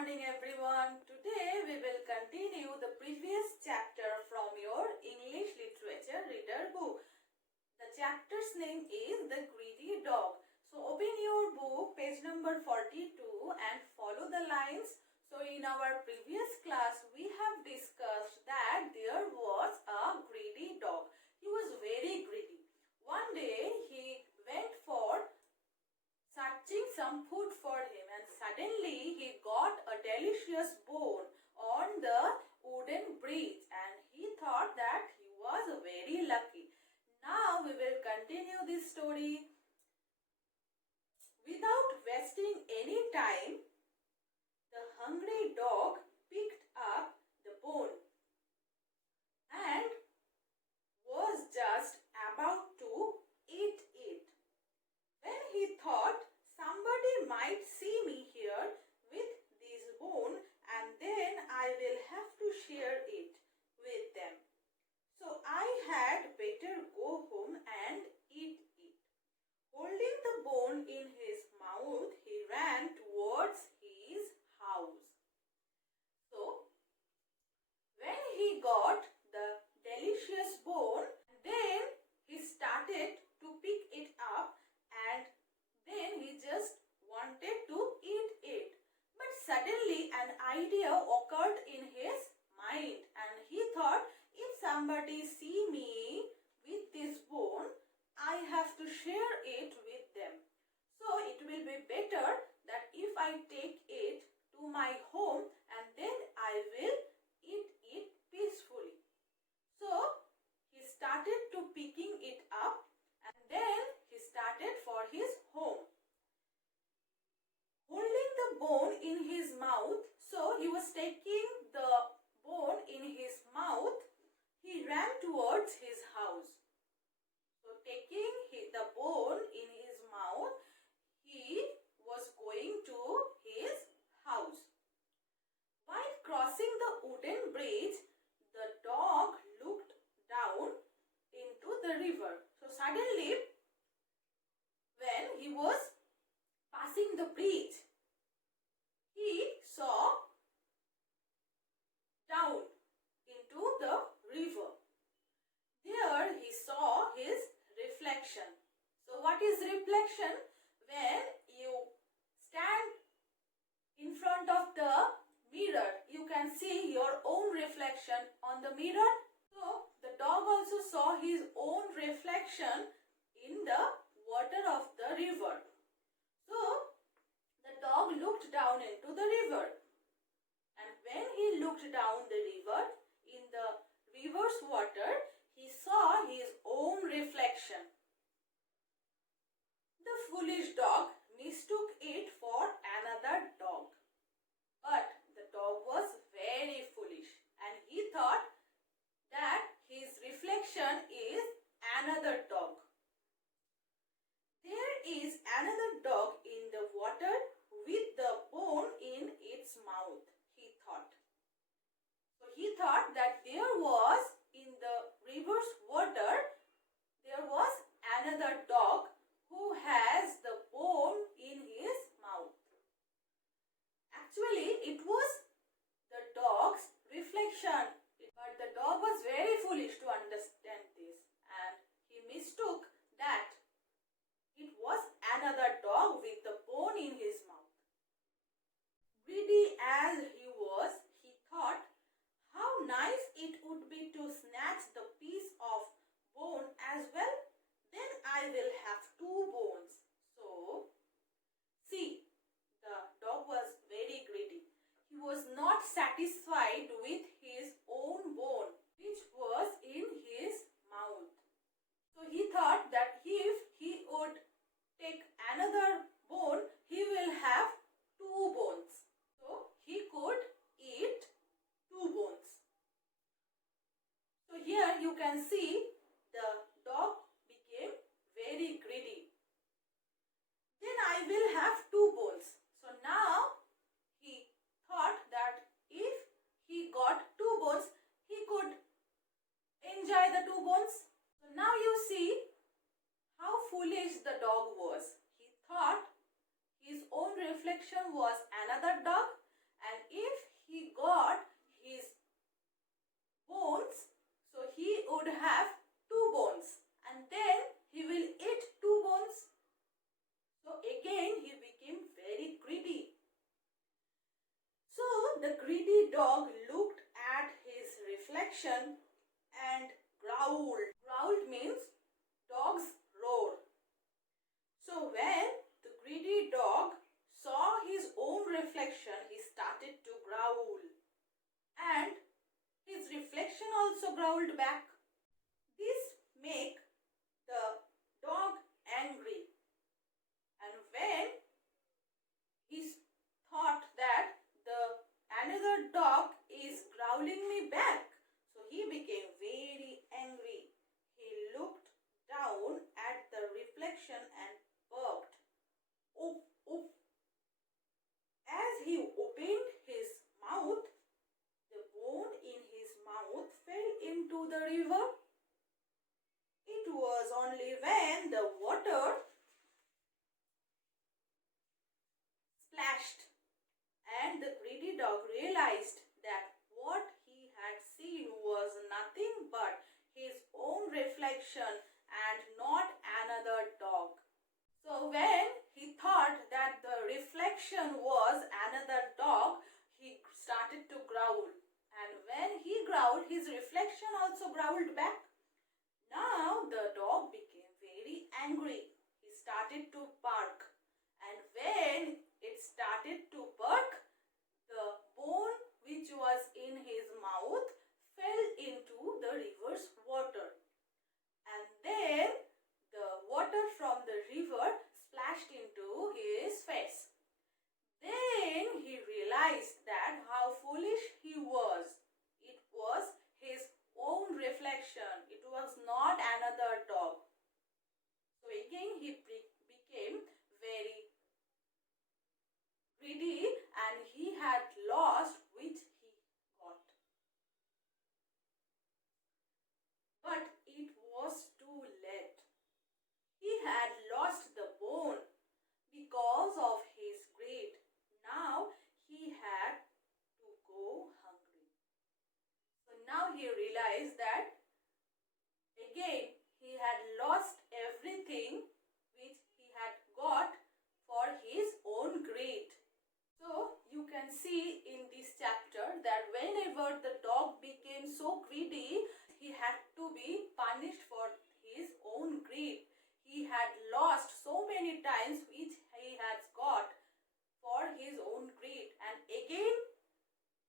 morning everyone. Today we will continue the previous chapter from your English literature reader book. The chapter's name is The Greedy Dog. So open your book page number 42 and follow the lines. So in our previous class we have discussed that there was a greedy dog. He was very greedy. One day he went for searching some food for him, and suddenly he got a delicious bone on the wooden bridge and he thought that he was very lucky. Now we will continue this story. Without wasting any time, the hungry dog picked up the bone and was just about to eat it. When he thought, somebody might see me here with this bone and then I will have to share it with them. So I had better go home and eat it. Holding the bone in his mouth, he ran towards his house. So when he got the delicious bone, then he started to pick it up and then he just wanted to eat it. But suddenly an idea occurred in his mind and he thought, if somebody see me with this bone, I have to share it with them. So it will be better that if I take it to my home and then I will eat it peacefully. So he started to picking it up and then he started for his home. Holding the bone in his mouth, so he was taking the bone in his mouth, he ran towards his house. So taking the bone in his mouth, he was going to his house. While crossing the wooden bridge, the dog looked down into the river. So suddenly, when he was passing the bridge, he saw down into the river. There he saw his reflection. So what is reflection? When you stand in front of the mirror, you can see your own reflection on the mirror. So the dog also saw his own reflection in the water of the river. So the dog looked down into the river, and when he looked down the river, in the river's water, he saw his own reflection. The foolish dog mistook it for another dog. But the dog was very foolish and he thought that his reflection is another dog. There is another dog in the water with the bone in its mouth, he thought. So he thought that there was in the river's water, there was another dog who has the bone in his mouth. Actually, it was the dog's reflection. But the dog was very foolish to understand this and he mistook that it was another dog with the bone in his mouth. Greedy as he was, he thought, how nice it would be to snatch the piece of bone as well. Then I will have two bones. So, see, the dog was very greedy. He was not satisfied with his own bone, which was in his mouth. So he thought that if he would take another bone, he will have two bones. So he could dog looked at his reflection and growled. Growled means dogs roar. So when the greedy dog saw his own reflection, he started to growl. And his reflection also growled back. This made the dog angry. And when he thought that the another dog is growling me back, so he became very angry. He looked down at the reflection and barked. Oof, oof. As he opened his mouth, the bone in his mouth fell into the river. It was only when the water splashed and the greedy dog realized that what he had seen was nothing but his own reflection and not another dog. So when he thought that the reflection was another dog, he started to growl. And when he growled, his reflection also growled back. Now the dog became very angry. He started to bark. And when it started to bark, the bone which was in his mouth fell into the river's water. And then the water from the river splashed into his face. Then he realized that how foolish he was. It was his own reflection. It was not another dog. So again he became very greedy and he had lost which he got. But it was too late. He had lost the bone because of his greed. Now he had to go hungry. So now he realized that again he had lost everything which he had got for his own greed. So you can see in this chapter that whenever the dog became so greedy, he had to be punished for his own greed. He had lost so many times which he has got for his own greed, and again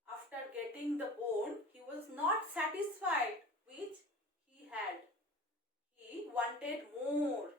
after getting the bone he was not satisfied which he had. He wanted more.